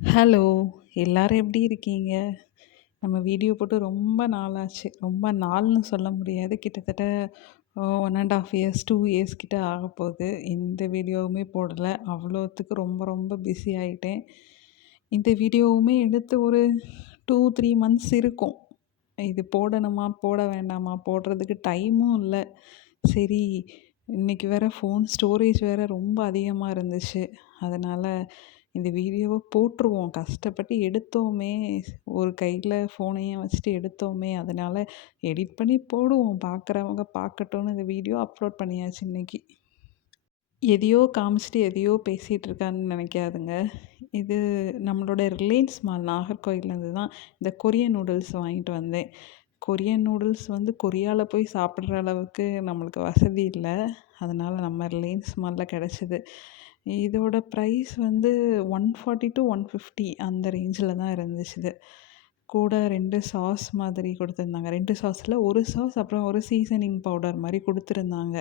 Hello! எல்லாரும் எப்படி இருக்கீங்க? நம்ம வீடியோ போட்டு ரொம்ப நாளாச்சு. ரொம்ப நாள்னு சொல்ல முடியாது. கிட்டத்தட்ட 1 1/2 இயர்ஸ், 2 இயர்ஸ் கிட்ட ஆகப்போகுது. எந்த வீடியோவுமே போடல. அவ்வளோத்துக்கு ரொம்ப ரொம்ப பிஸி ஆயிட்டேன். இந்த வீடியோவுமே எடுத்து ஒரு 2, 3 மந்த்ஸ் இருக்கும். இது போடணுமா? போட வேண்டாமா? போடுறதுக்கு டைமும் இல்ல. சரி, இன்னைக்கு வேற ஃபோன் ஸ்டோரேஜ் வேற ரொம்ப அதிகமா இருந்துச்சு. அதனால இந்த வீடியோவ போட்டுருவோம். கஷ்டப்பட்டு எடுத்தோமே, ஒரு கையில ஃபோனையும் வச்சுட்டு எடுத்தோமே, அதனால எடிட் பண்ணி போடுவோம். பார்க்குறவங்க பார்க்கட்டும்னு இந்த வீடியோ அப்லோட் பண்ணியாச்சு இன்னைக்கு. எதையோ காமிச்சுட்டு எதையோ பேசிகிட்டு இருக்கான்னு நினைக்காதுங்க. இது நம்மளோட ரிலையன்ஸ் மால் நாகர்கோயில்லேருந்து தான் இந்த கொரியன் நூடுல்ஸ் வாங்கிட்டு வந்தேன். கொரியன் நூடுல்ஸ் வந்து கொரியால போய் சாப்பிட்ற அளவுக்கு நம்மளுக்கு வசதி இல்ல. அதனால நம்ம ரிலையன்ஸ் மால்ல கிடச்சிது. இதோட ப்ரைஸ் வந்து 140 டூ 150 அந்த ரேஞ்சில தான் இருந்துச்சு இது. கூட 2 சாஸ் மாதிரி குடுத்துருந்தாங்க. 2 சாஸ்ல 1 சாஸ் அப்புறம் ஒரு சீசனிங் பவுடர் மாரி குடுத்துருந்தாங்க.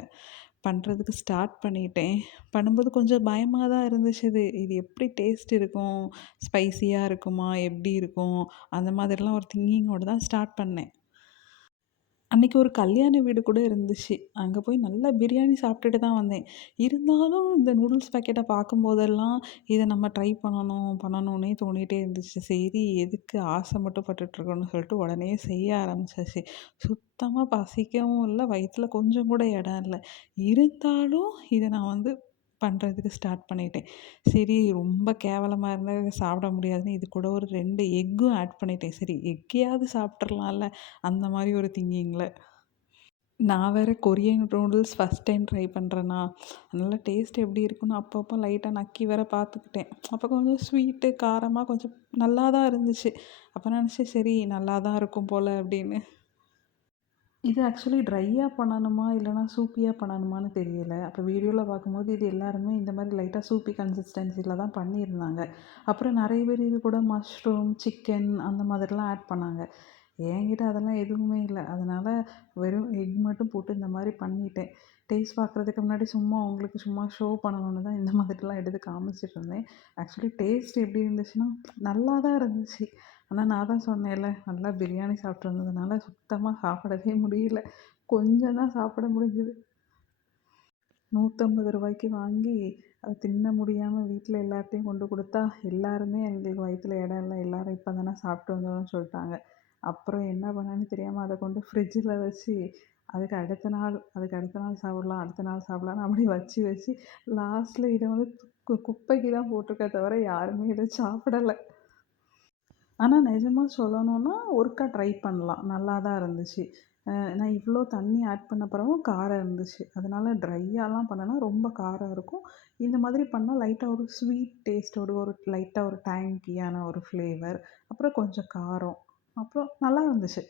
பண்றதுக்கு ஸ்டார்ட் பண்ணிட்டேன். பண்ணும்போது கொஞ்சம் பயமா தான் இருந்துச்சு இது. இது எப்படி டேஸ்ட் இருக்கும்? ஸ்பைசியா இருக்குமா? எப்படி இருக்கும்? அந்த மாதிரிலாம் ஒரு திங்கிங்கோட தான் ஸ்டார்ட் பண்ணேன். அன்னைக்கு ஒரு கல்யாண வீடு கூட இருந்துச்சு. அங்க போய் நல்லா பிரியாணி சாப்பிட்டுட்டு தான் வந்தேன். இருந்தாலும் இந்த நூடுல்ஸ் பாக்கெட்ட பார்க்கும்போதெல்லாம், இத நம்ம ட்ரை பண்ணணும், பண்ணணும்னே தோணிட்டே இருந்துச்சு. சரி, எதுக்கு ஆசை மட்டும் பட்டுட்ருக்கோன்னு சொல்லிட்டு உடனே செய்ய ஆரம்பிச்சாச்சு. சுத்தமா பசிக்கவும் இல்ல, வயித்துல கொஞ்சம் கூட இடம் இல்ல. இருந்தாலும் இத நான் வந்து பண்றதுக்கு ஸ்டார்ட் பண்ணிட்டேன். சரி, ரொம்ப கேவலமா இருந்தா இத சாப்பிட முடியாதுன்னு இது கூட ஒரு 2 எக்கும் ஆட் பண்ணிட்டேன். சரி, எக்கையாவது சாப்பிட்றலாம்ல. அந்த மாரி ஒரு திங்கிங்ல. நான் வேற Korean noodles first time try பண்ணுறேனா, அதனால டேஸ்ட் எப்படி இருக்குன்னு அப்பப்போ லைட்டா நக்கி வேற பார்த்துக்கிட்டேன். அப்போ கொஞ்சம் ஸ்வீட்டு, காரமா கொஞ்சம் நல்லா தான் இருந்துச்சு. அப்போ நினச்சேன், சரி நல்லா தான் இருக்கும் போல அப்படின்னு. இது ஆக்சுவலி ட்ரையா பண்ணணுமா? இல்லன்னா சூப்பியா பண்ணணுமான்னு தெரியல. அப்போ வீடியோல பார்க்கும்போது இது எல்லாருமே இந்த மாரி லைட்டா சூப்பி கன்சிஸ்டன்சில தான் பண்ணியிருந்தாங்க. அப்புறம் நெறைய பேர் இது கூட மஷ்ரூம், சிக்கன் அந்த மாதிரிலாம் ஆட் பண்ணாங்க. என்கிட்ட அதெல்லாம் எதுவுமே இல்ல. அதனால வெறும் எக் மட்டும் போட்டு இந்த மாரி பண்ணிட்டேன். டேஸ்ட் பார்க்குறதுக்கு முன்னாடி சும்மா உங்களுக்கு சும்மா ஷோ பண்ணணும்னு தான் இந்த மாதிரிலாம் எடுத்து காமிச்சிட்டு இருந்தேன். ஆக்சுவலி டேஸ்ட் எப்படி இருந்துச்சுன்னா, நல்லா தான் இருந்துச்சு. ஆனா நான் தான் சொன்னேன்ல, நல்லா பிரியாணி சாப்பிட்டு வந்ததுனால சுத்தமா சாப்பிடவே முடியல. கொஞ்சம் தான் சாப்பிட முடிஞ்சது. ரூ. 150க்கு வாங்கி அத தின்ன முடியாம வீட்ல எல்லார்ட்டயும் கொண்டு குடுத்தா, எல்லாருமே எங்களுக்கு வயித்துல இடம் இல்ல. எல்லாரும் இப்ப தானே சாப்பிட்டு வந்தோம்னு சொல்ட்டாங்க. அப்புறம் என்ன பண்ணேன்னு தெரியாம அத கொண்டு ஃப்ரிட்ஜில வச்சு, அதுக்கு அடுத்த நாள் சாப்பிடலாம், அடுத்த நாள் சாப்பிடலாம்ன்னு அப்படியே வச்சு வச்சு லாஸ்ட்ல இத வந்து குப்பைக்கு தான் போட்டுருக்கே தவிர யாருமே இத சாப்பிடல. ஆனா நிஜமா சொல்லணும்னா, ஒருக்கா ட்ரை பண்ணலாம். நல்லா தான் இருந்துச்சு. நான் இவ்ளோ தண்ணி ஆட் பண்ண பிறகும் காரம் இருந்துச்சு. அதனால ட்ரையாலாம் பண்ணுனா ரொம்ப காரம் இருக்கும். இந்த மாதிரி பண்ணா லைட்டா ஒரு ஸ்வீட் டேஸ்ட்டோட ஒரு லைட்டா ஒரு டேங்கியான ஒரு ஃப்ளேவர். அப்புறம் கொஞ்சம் காரம். அப்புறம் நல்லா இருந்துச்சு.